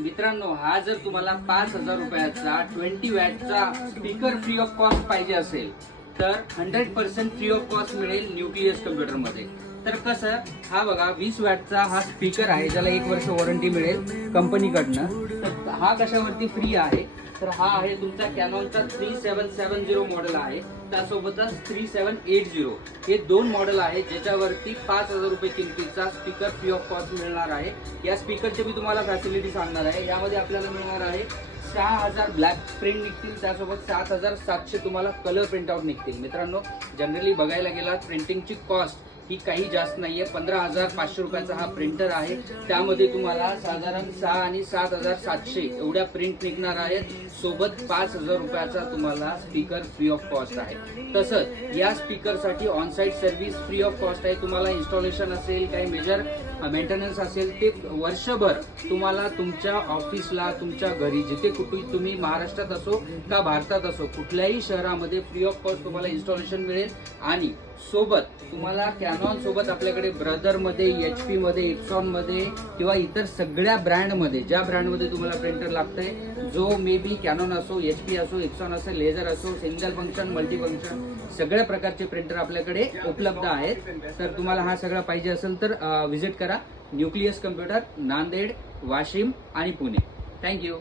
मित्रांनो, हा जर तुम्हाला 5,000 रुपयाचा 20 वॅटचा स्पीकर फ्री ऑफ कॉस्ट पाहिजे असेल तर 100% फ्री ऑफ कॉस्ट मिळेल न्यूक्लियस कम्प्युटर मध्ये. तर कसं, हा बघा 20 वॅटचा हा स्पीकर आहे ज्याला 1 वर्ष वॉरंटी मिळेल कंपनीकडनं. तर हा कशावरती फ्री आहे, तर हा आहे तुमचा कॅनॉनचा 3770 मॉडेल आहे, त्यासोबतच 3780 हे 2 मॉडेल आहेत ज्याच्यावरती 5,000 रुपये किमतीचा स्पीकर फ्री ऑफ कॉस्ट मिळणार आहे. या स्पीकरचे मी तुम्हाला फॅसिलिटी सांगणार आहे. यामध्ये आपल्याला मिळणार आहे 6,000 ब्लॅक प्रिंट निघतील, त्यासोबत 7,700 तुम्हाला कलर प्रिंट आउट निघतील. मित्रांनो, जनरली बघायला गेलात प्रिंटिंगची कॉस्ट ही काही जास्त नाहीये. 15,500 रुपयाचा हा प्रिंटर आहे. त्यामध्ये तुम्हाला साधारण 6 आणि 7,700 एवढ्या प्रिंट निघणार आहेत. सोबत 5,000 रुपयाचा तुम्हाला स्पीकर फ्री ऑफ कॉस्ट आहे. तसंच या स्पीकरसाठी onsite service free of cost आहे. तुम्हाला इन्स्टॉलेशन असेल, काही मेजर मेंटेनन्स असेल ते वर्षभर तुम्हाला तुमच्या ऑफिसला, तुमच्या घरी, जिथे कुठे तुम्ही महाराष्ट्रात असो का भारतात असो, कुठल्याही शहरामध्ये फ्री ऑफ कॉस्ट तुम्हाला इन्स्टॉलेशन मिळेल. आणि सोबत तुम्हाला कॅनॉन सोबत आपल्याकडे ब्रदर मध्ये, HP मध्ये, इप्सॉन मध्ये किंवा इतर सगळ्या ब्रँड मध्ये, ज्या ब्रँड मध्ये तुम्हाला प्रिंटर लागतंय, जो मे बी कॅनॉन असो, HP असो, इप्सॉन असो, लेझर असो, सिंगल फंक्शन, मल्टी फंक्शन, सगळ्या प्रकारचे प्रिंटर आपल्याकडे उपलब्ध आहेत. तर तुम्हाला हा सगळा पाहिजे असेल तर व्हिजिट करा न्यूक्लियस कम्प्युटर, नांदेड, वाशिम आणि पुणे. थँक्यू.